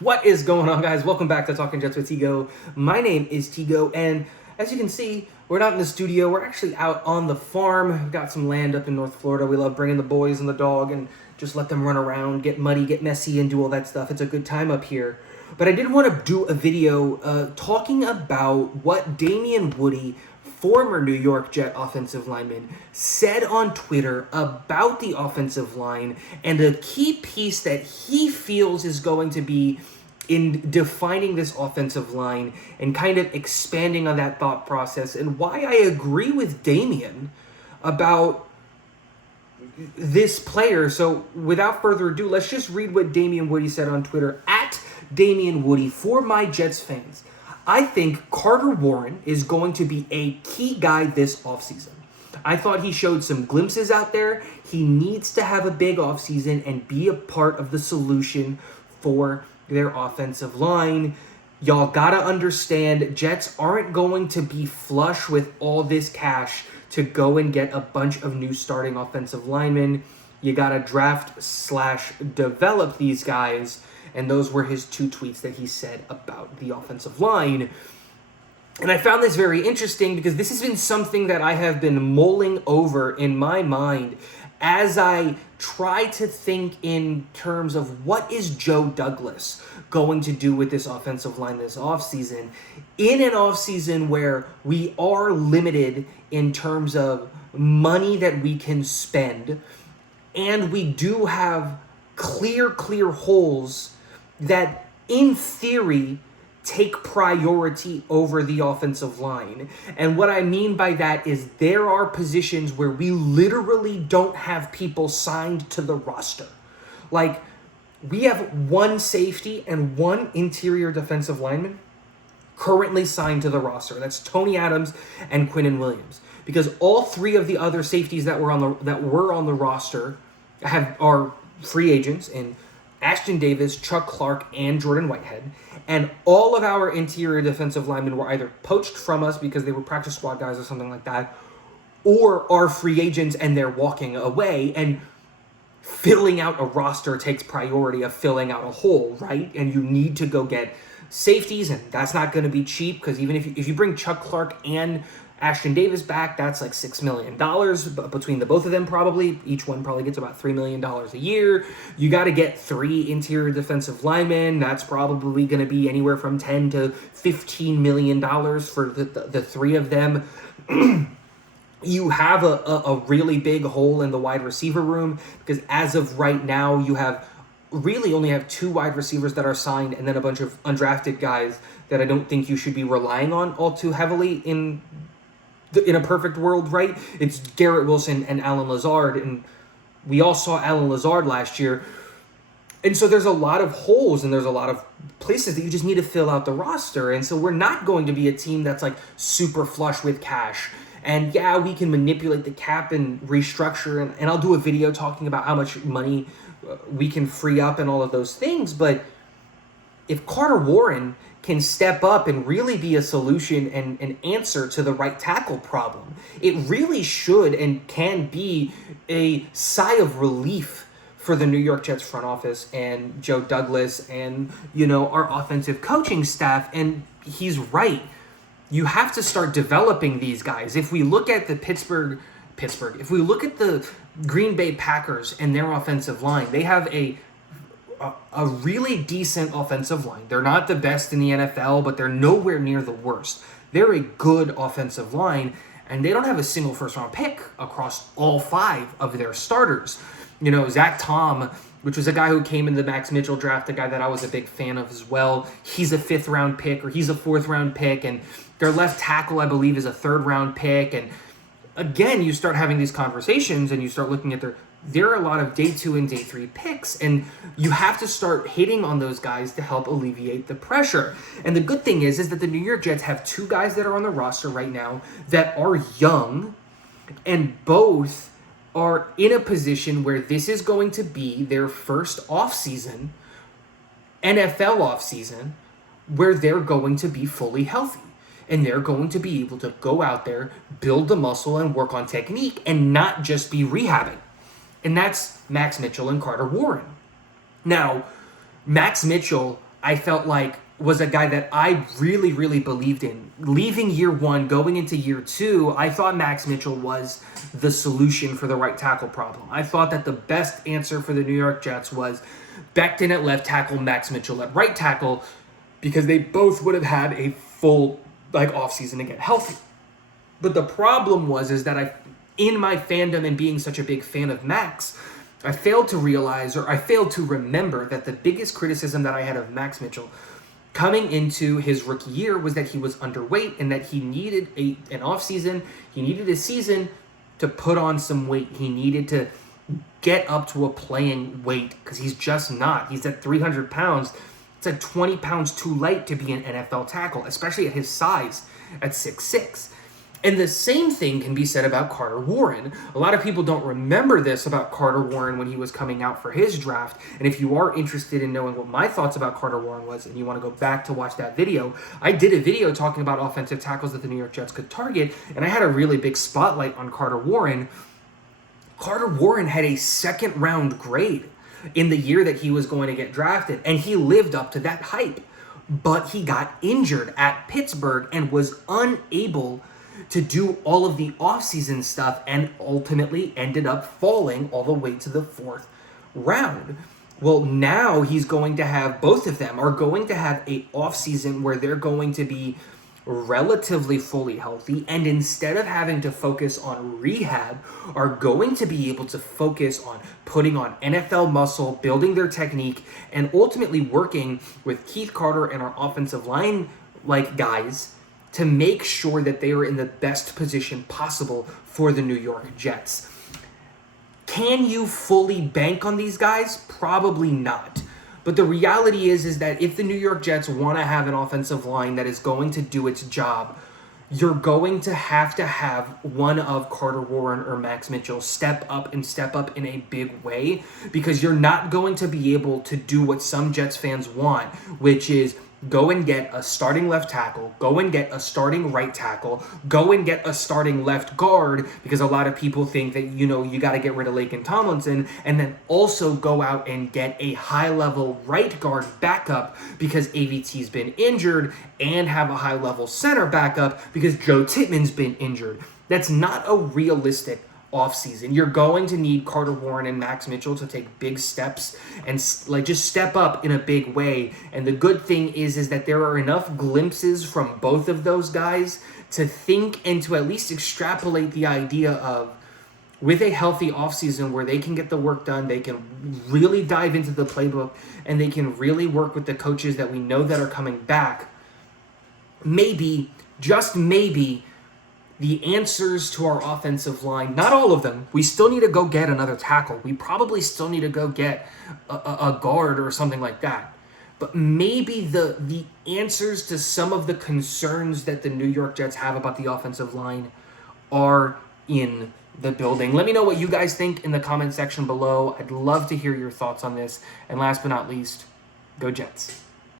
What is going on, guys? Welcome back to Talking Jets with Tigo. My name is Tigo, and as you can see, we're not in the studio. We're actually out on the farm. We've got some land up in North Florida. We love bringing the boys and the dog and just let them run around, get muddy, get messy, and do all that stuff. It's a good time up here. But I did want to do a video talking about what Damien Woody, former New York Jet offensive lineman, said on Twitter about the offensive line and a key piece that he feels is going to be in defining this offensive line and kind of expanding on that thought process, and why I agree with Damien about this player. So without further ado, let's just read what Damien Woody said on Twitter, at Damien Woody. For my Jets fans, I think Carter Warren is going to be a key guy this offseason. I thought he showed some glimpses out there. He needs to have a big offseason and be a part of the solution for their offensive line. Y'all gotta understand, Jets aren't going to be flush with all this cash to go and get a bunch of new starting offensive linemen. You gotta draft/develop these guys. And those were his two tweets that he said about the offensive line. And I found this very interesting because this has been something that I have been mulling over in my mind as I try to think in terms of what is Joe Douglas going to do with this offensive line this offseason, in an offseason where we are limited in terms of money that we can spend, and we do have clear holes that, in theory, take priority over the offensive line. And what I mean by that is there are positions where we literally don't have people signed to the roster. Like, we have one safety and one interior defensive lineman currently signed to the roster. That's Tony Adams and Quinnen Williams. Because all three of the other safeties that were on the roster are free agents in Ashton Davis, Chuck Clark, and Jordan Whitehead. And all of our interior defensive linemen were either poached from us because they were practice squad guys or something like that, or are free agents and they're walking away. And filling out a roster takes priority of filling out a hole, right? And you need to go get safeties, and that's not going to be cheap, because even if you bring Chuck Clark and Ashton Davis back, that's like $6 million between the both of them probably. Each one probably gets about $3 million a year. You got to get 3 interior defensive linemen. That's probably going to be anywhere from $10 to $15 million for the 3 of them. You have a really big hole in the wide receiver room, because as of right now, you only have 2 wide receivers that are signed, and then a bunch of undrafted guys that I don't think you should be relying on all too heavily in a perfect world, right? It's Garrett Wilson and Alan Lazard, and we all saw Alan Lazard last year. And so there's a lot of holes, and there's a lot of places that you just need to fill out the roster. And so we're not going to be a team that's like super flush with cash. And yeah, we can manipulate the cap and restructure, and I'll do a video talking about how much money we can free up and all of those things. But if Carter Warren can step up and really be a solution and an answer to the right tackle problem, it really should and can be a sigh of relief for the New York Jets front office and Joe Douglas and, our offensive coaching staff. And he's right. You have to start developing these guys. If we look at the Pittsburgh, if we look at the Green Bay Packers and their offensive line, they have a really decent offensive line. They're not the best in the NFL, but they're nowhere near the worst. They're a good offensive line, and they don't have a single first-round pick across all 5 of their starters. Zach Tom, which was a guy who came in the Max Mitchell draft, a guy that I was a big fan of as well. He's a 5th-round pick, or he's a 4th-round pick, and their left tackle, I believe, is a 3rd-round pick. And again, you start having these conversations, and you start looking at there are a lot of day 2 and day 3 picks, and you have to start hitting on those guys to help alleviate the pressure. And the good thing is that the New York Jets have 2 guys that are on the roster right now that are young, and both are in a position where this is going to be their first offseason, NFL offseason, where they're going to be fully healthy. And they're going to be able to go out there, build the muscle, and work on technique, and not just be rehabbing. And that's Max Mitchell and Carter Warren. Now, Max Mitchell, I felt like was a guy that I really, really believed in. Leaving year one, going into year two, I thought Max Mitchell was the solution for the right tackle problem. I thought that the best answer for the New York Jets was Becton at left tackle, Max Mitchell at right tackle, because they both would have had a full offseason to get healthy. But the problem is that in my fandom and being such a big fan of Max, I failed to realize, or I failed to remember, that the biggest criticism that I had of Max Mitchell coming into his rookie year was that he was underweight and that he needed an offseason. He needed a season to put on some weight. He needed to get up to a playing weight because he's just not. He's at 300 pounds. It's like 20 pounds too light to be an NFL tackle, especially at his size at 6'6". And the same thing can be said about Carter Warren. A lot of people don't remember this about Carter Warren when he was coming out for his draft. And if you are interested in knowing what my thoughts about Carter Warren was and you want to go back to watch that video, I did a video talking about offensive tackles that the New York Jets could target, and I had a really big spotlight on Carter Warren. Carter Warren had a second-round grade in the year that he was going to get drafted, and he lived up to that hype. But he got injured at Pittsburgh and was unable to do all of the offseason stuff and ultimately ended up falling all the way to the 4th round. Well, now he's going to have, both of them are going to have a offseason where they're going to be relatively fully healthy, and instead of having to focus on rehab, are going to be able to focus on putting on NFL muscle, building their technique, and ultimately working with Keith Carter and our offensive line guys to make sure that they are in the best position possible for the New York Jets. Can you fully bank on these guys? Probably not. But the reality is that if the New York Jets want to have an offensive line that is going to do its job, you're going to have one of Carter Warren or Max Mitchell step up in a big way, because you're not going to be able to do what some Jets fans want, which is go and get a starting left tackle, go and get a starting right tackle, go and get a starting left guard, because a lot of people think that, you got to get rid of Laken Tomlinson, and then also go out and get a high-level right guard backup because AVT's been injured, and have a high-level center backup because Joe Tittman's been injured. That's not a realistic offseason. You're going to need Carter Warren and Max Mitchell to take big steps and just step up in a big way. And the good thing is that there are enough glimpses from both of those guys to think and to at least extrapolate the idea of, with a healthy offseason where they can get the work done, they can really dive into the playbook, and they can really work with the coaches that we know that are coming back, maybe, just maybe, the answers to our offensive line, not all of them. We still need to go get another tackle. We probably still need to go get a guard or something like that. But maybe the answers to some of the concerns that the New York Jets have about the offensive line are in the building. Let me know what you guys think in the comment section below. I'd love to hear your thoughts on this. And last but not least, go Jets.